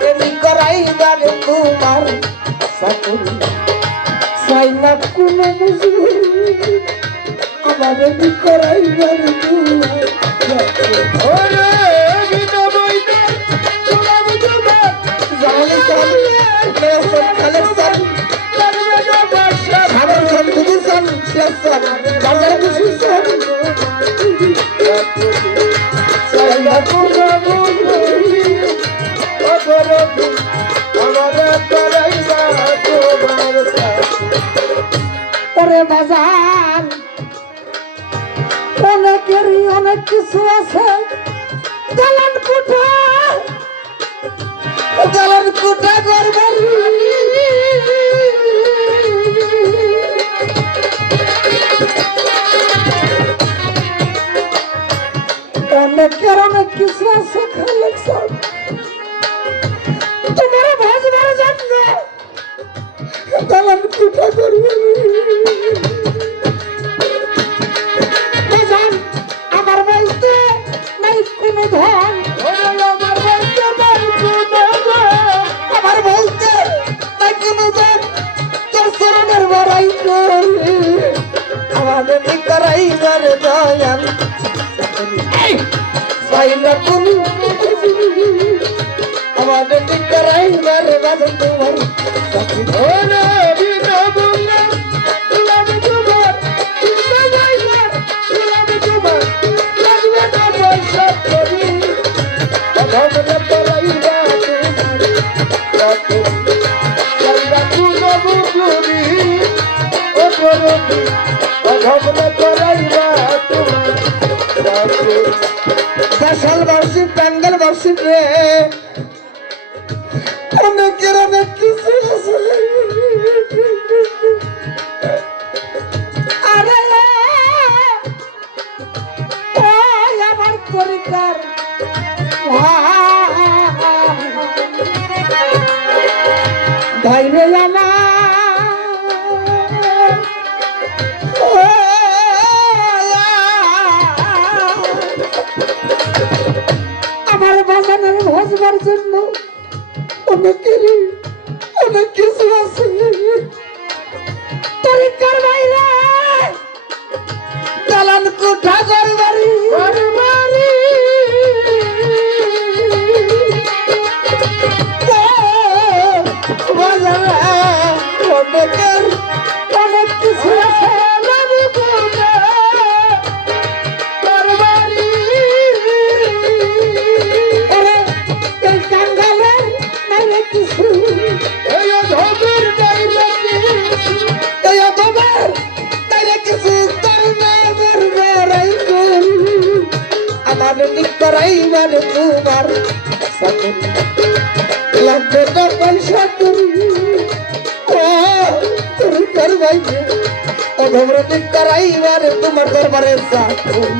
বাড়ি করাই বারে তোমার সাকুল চাই না কোনো আমার করাই বারে তোমার বাজার অনেকেরই অনেক কিছু আছে দালান কোঠা করবেন অনেকের অনেক কিছু আছে খালেক সব তোমার ভাজবার জন্য দালান কোঠা করবেন আমার বলতে নাই কোনো ধন আমার বলতে নাই কোনো ধন তোর চরণের বড়াই আমাদের করাই মানে দয়াল চাই না কোনো আমাদের করাই মানে বাজার তোমার দেশাল বাসী টাঙ্গাল বাসী রে অনেকের অনেক কিছু আছে আরে আমার তরিকার ভাই রে আমার বাগানের ভজবার জন্য অনেকেরই অনেক কিছু আছে তরিকার বাইরে দালান কোঠা ঘর বাড়ি অনেকের অনেক কিছু আছে করাই মানে তোমার সাকুল লাগবে না পয়সা তুমি তুমি করবাই অধমরতি করাই মানে তোমার দরবারে সাকুল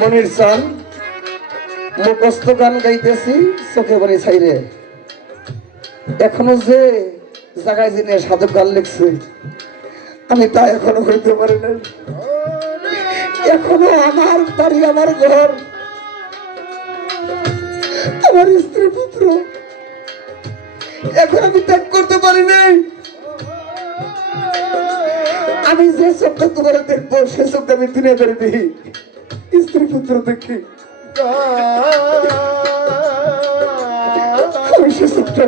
মনির সান মুখস্থ গান গাইতেছি চোখে বাড়ি ছাইরে এখনো যে জায়গায় যিনি সাধক গান লিখছে আমি তা এখনো হইতে পারি না এখনো আমার বাড়ি আমার ঘর আমার স্ত্রী পুত্র এখন আমি ত্যাগ করতে পারি নাই আমি যে চোখটা তোমার দেখবো সে চোখটা আমি তুলে করে দিই স্ত্রী পুত্র দেখি আমি সে চোখটা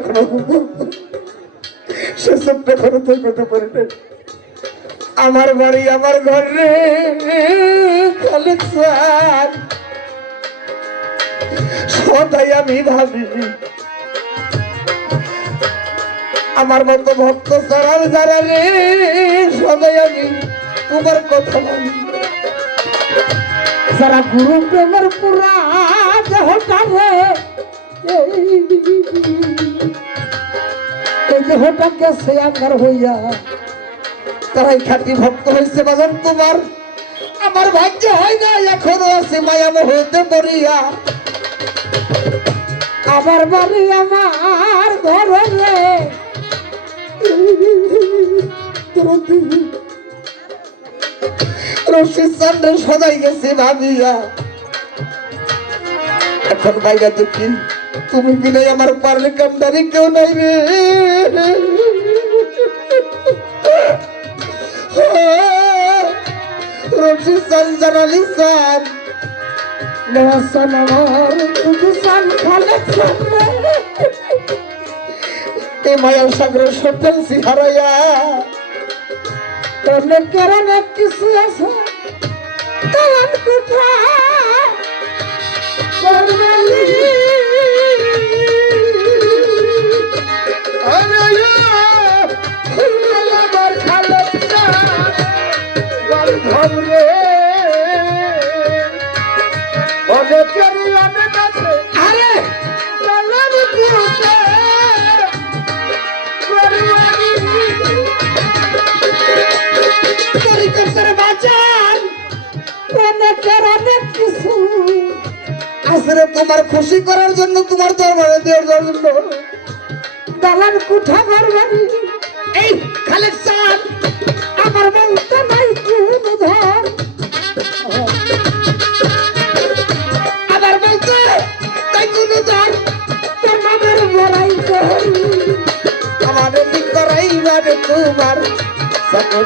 এখনো ত্যাগ করতে পারি নাই আমার বাড়ি আমার ঘর রে খালেক স্যার সদাই আমি ভাবি আমার মতো ভক্ত সারাল যারা রে সদাই আমি তোমার কথা ভাবি যারা গুরু প্রেমের পুরা দেহটা রে এই দেহটা গেছে আমার হইয়া তারাই খাঁটি ভক্ত হয়েছে বাজান তোমার। আমার ভাগ্য হয় না, এখনো আছে মায়া মোহতে পড়িয়া। আমার বাড়ি আমার ঘরে রে, রশিদ চন্দ্র সদাই গেছে ভাবিয়া। এখন বাইরে দেখি তুমি বিনয় আমার পারলে কান্দারি কেউ নাই রে। রশিদ চন্দ্র জানালি চান নেওয়ান আমার শুধু চান খালেক এ মায়ার সাগরের সত্যি হারাইয়া। অনেক কারণে কিছু আছে তালান কোঠা করবেলি। আমার খালেক চান রে অনেকেরই অনেক আছে। আরে তালান কোঠা তোমার খুশি করার জন্য, তোমার দরবারে দেওয়ার জন্য দালান কুঠা ঘর বাড়ি। এই খালেক চান আমার বলতে নাই কোন ধর, আবার বলতে তাই কোন ধর তোমাদের বড়াই করি। আমাদের করাইবার তোমার সকল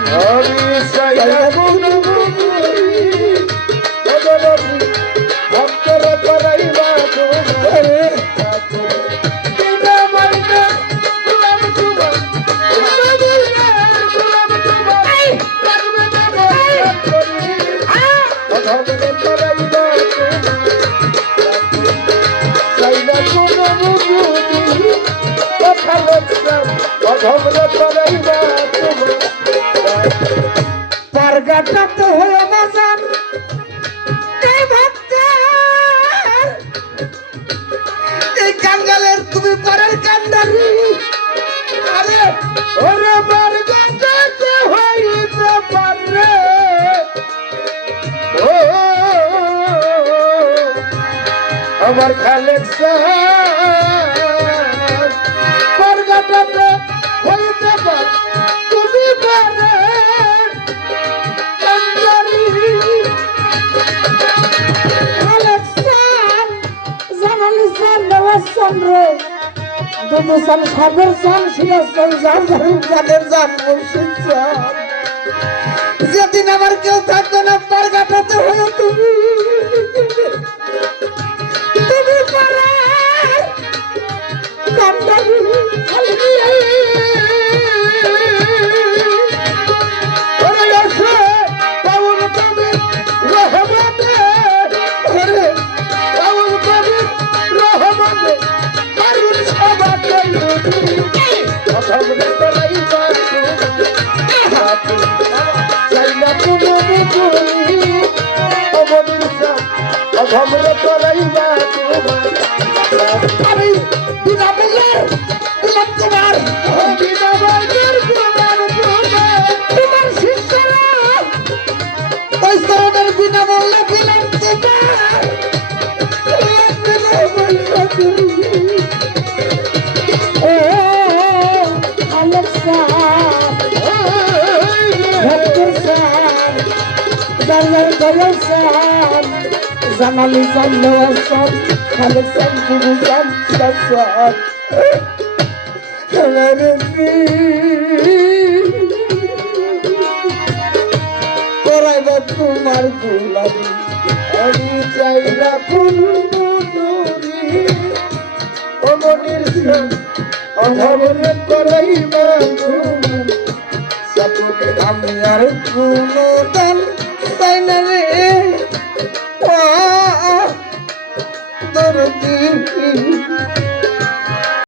ভক্তর করাইবা তোমার। পারগাটাতে হয়ে বাজান এই কাঙ্গালের তুমি পরের কান্দারি। আরে ওরে পারগাটাতে হইতে পারে ও আমার খালেক চান পারগাটাতে হইতে পারে তুমি পারে সাগর চান সিরাজ চান জানের জান মুর্শিদ চান। যেদিন আমার কেউ থাকবে না পারগাটাতে হয়ে তুমি তুমি পারে কান্দারি। জানালি জানলেওয়ার সব খালেক চান বুবু চান চান করাইবা তোমার গোলামি। আমি চাই না কোনো অমনির অভাবনে করাইবা সকলে। আমি আর কোনো দান চাই না রে দরদি